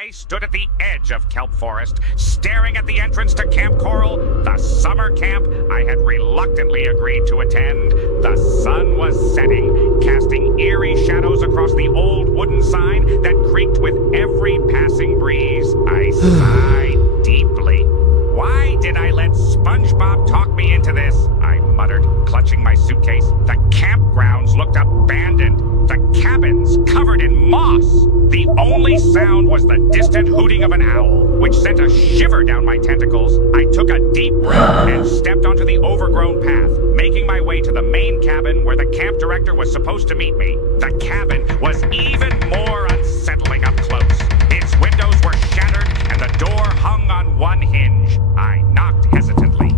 I stood at the edge of Kelp Forest, staring at the entrance to Camp Coral, the summer camp I had reluctantly agreed to attend. The sun was setting, casting eerie shadows across the old wooden sign that creaked with every passing breeze. I sighed deeply. Why did I let SpongeBob talk me into this? I muttered, clutching my suitcase. The campgrounds looked abandoned. The cabins covered in moss. The only sound was the distant hooting of an owl, which sent a shiver down my tentacles. I took a deep breath and stepped onto the overgrown path, making my way to the main cabin where the camp director was supposed to meet me. The cabin was even more unsettling up close. Its windows were shattered and the door hung on one hinge. I knocked hesitantly.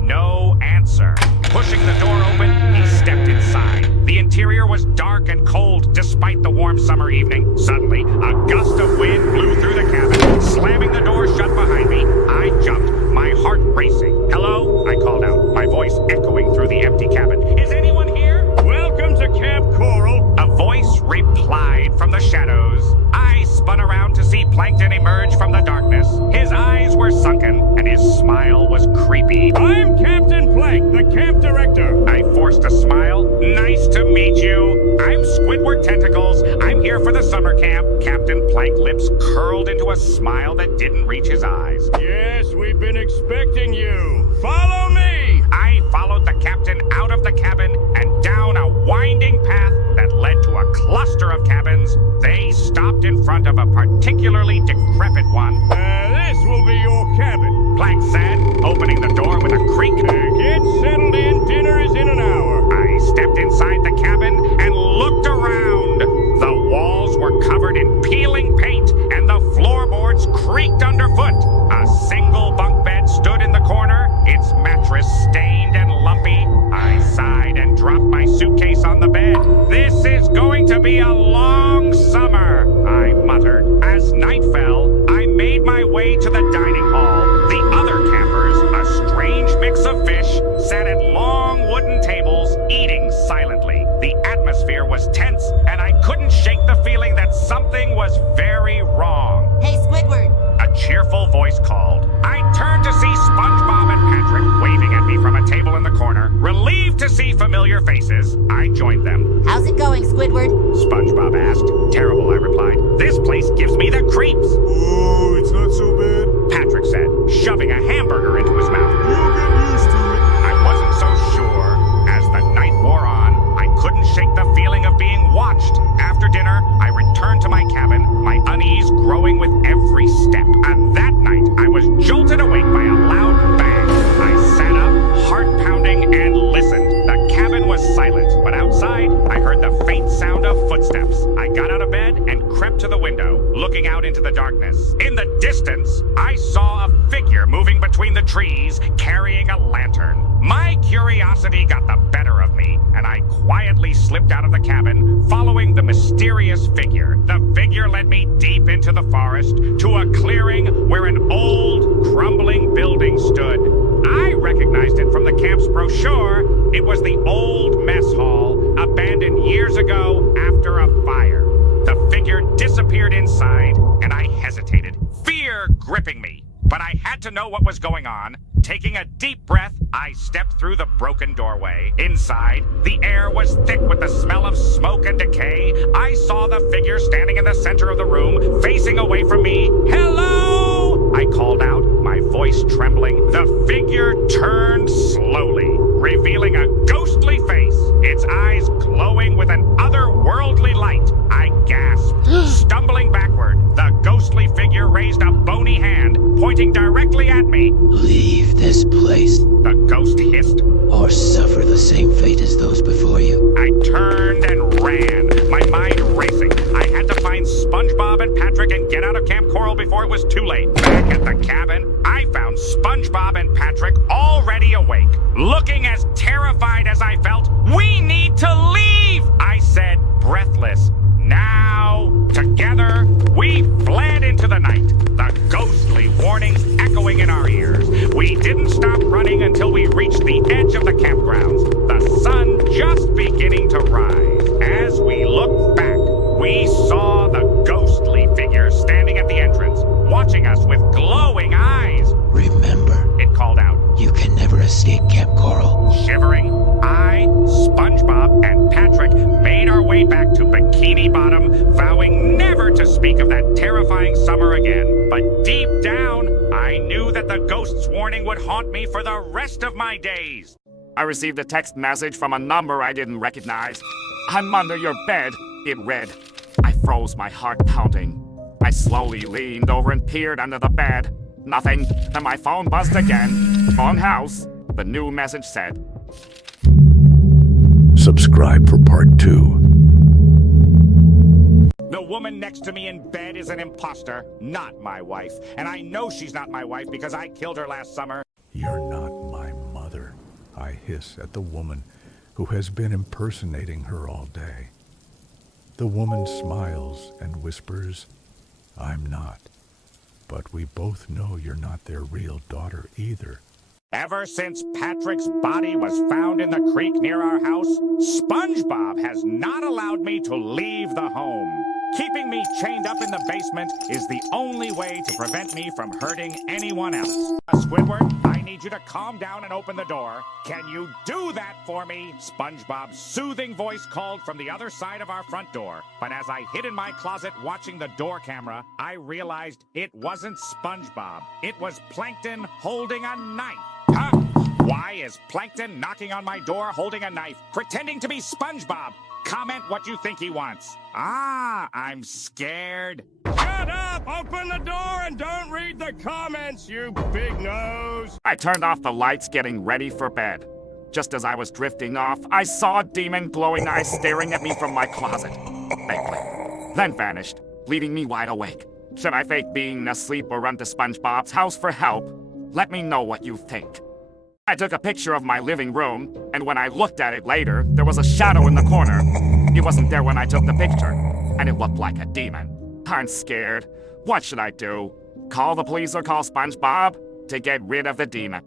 No answer. Pushing the door open, he stepped inside. The interior was dark and cold despite the warm summer evening. Suddenly, a gust of wind blew through the cabin, slamming the door shut behind me. I jumped, my heart racing. "Hello?" I called out, my voice echoing through the empty cabin. "Is anyone here?" "Welcome to Camp Coral," a voice replied from the shadows. I spun around to see Plankton emerge from the darkness. His eyes were sunken, and his smile was creepy. "I'm Captain Plank, the camp director." I forced a smile. "Nice to meet you. I'm Squidward Tentacles. I'm here for the summer camp." Captain Plank lips curled into a smile that didn't reach his eyes. "Yes, we've been expecting you. Follow me." I followed the captain out of the cabin and down a winding path that led to a cluster of cabins. They stopped in front of a particularly decrepit one. This will be your cabin," Plank said, opening the door with a creak. "Get settled in. Dinner is in an hour." I stepped inside the cabin and looked around. The walls were covered in peeling paint and the floorboards creaked underfoot. A single bunk bed stood in the corner, its mattress stained and lumpy. I sighed and dropped my suitcase on the bed. "This is going to be a long summer," I muttered. As night fell, I made my way to the dining hall. The other campers, a strange mix of fish, sat at long wooden tables, eating silently. The atmosphere was tense, and I couldn't shake the feeling that something was very wrong. "Hey, Squidward!" A cheerful voice called. I turned to see SpongeBob and Patrick waving at me from a table in the corner. Relieved to see familiar faces, I joined them. "How's it going, Squidward?" SpongeBob asked. "Terrible," I replied. "This place gives me the creeps." "Oh, it's not so bad. Patrick said, shoving a hamburger into his mouth. You'll get used to it." I wasn't so sure. As the night wore on, I couldn't shake the feeling of being watched. After dinner, I returned to my cabin, my unease growing with every step. And that night, I was jolted awake by a loud bang. I sat up, heart pounding, and listened. The cabin was silent, but outside, I heard the faint sound of footsteps. I got out of bed and crept to the window, looking out into the darkness. In the distance, I saw a figure moving between the trees, carrying a lantern. My curiosity got the better of me, and I quietly slipped out of the cabin, following the mysterious figure. The figure led me deep into the forest, to a clearing where an old, crumbling building stood. I recognized it from the camp's brochure. It was the old mess hall, abandoned years ago after a fire. The figure disappeared inside, and I hesitated, fear gripping me. But I had to know what was going on. Taking a deep breath, I stepped through the broken doorway. Inside, the air was thick with the smell of smoke and decay. I saw the figure standing in the center of the room, facing away from me. "Hello!" I called out, my voice trembling. The figure turned slowly, revealing a ghostly face, its eyes glowing with an otherworldly light. I gasped, stumbling backward. The ghostly figure raised a bony hand, pointing directly at me. "Leave this place, The ghost hissed. or suffer the same fate as those before you." I turned and ran, my mind racing. I had to find SpongeBob and Patrick and get out of Camp Coral before it was too late. Back at the cabin, I found SpongeBob and Patrick already awake, looking as terrified as I felt. "We need to leave," I said, breathless. Now, together, we fled into the night, the ghostly warnings echoing in our ears. We didn't stop running until we reached the edge of the campgrounds, the sun just beginning to rise. As we looked back, we saw the ghostly figure standing at the entrance. watching us with glowing eyes. Remember, It called out. you can never escape Camp Coral. Shivering, I, SpongeBob, and Patrick made our way back to Bikini Bottom, vowing never to speak of that terrifying summer again. But deep down, I knew that the ghost's warning would haunt me for the rest of my days. I received a text message from a number I didn't recognize. I'm under your bed, it read. I froze, my heart pounding. I slowly leaned over and peered under the bed. Nothing. Then my phone buzzed again. Wrong house. The new message said, Subscribe for part 2. The woman next to me in bed is an imposter, not my wife. And I know she's not my wife because I killed her last summer. You're not my mother, I hiss at the woman who has been impersonating her all day. The woman smiles and whispers, I'm not. But we both know you're not their real daughter either. Ever since Patrick's body was found in the creek near our house, SpongeBob has not allowed me to leave the home. Keeping me chained up in the basement is the only way to prevent me from hurting anyone else. Squidward, I need you to calm down and open the door. Can you do that for me? SpongeBob's soothing voice called from the other side of our front door. But as I hid in my closet watching the door camera, I realized it wasn't SpongeBob. It was Plankton holding a knife. Huh? Why is Plankton knocking on my door holding a knife, pretending to be SpongeBob? Comment what you think he wants. Ah, I'm scared. Shut up! Open the door and don't read the comments, you big nose! I turned off the lights, getting ready for bed. Just as I was drifting off, I saw a demon glowing eyes staring at me from my closet. They blinked, then vanished, leaving me wide awake. Should I fake being asleep or run to SpongeBob's house for help? Let me know what you think. I took a picture of my living room, and when I looked at it later, there was a shadow in the corner. He wasn't there when I took the picture, and it looked like a demon. I'm scared. What should I do? Call the police or call SpongeBob? To get rid of the demon.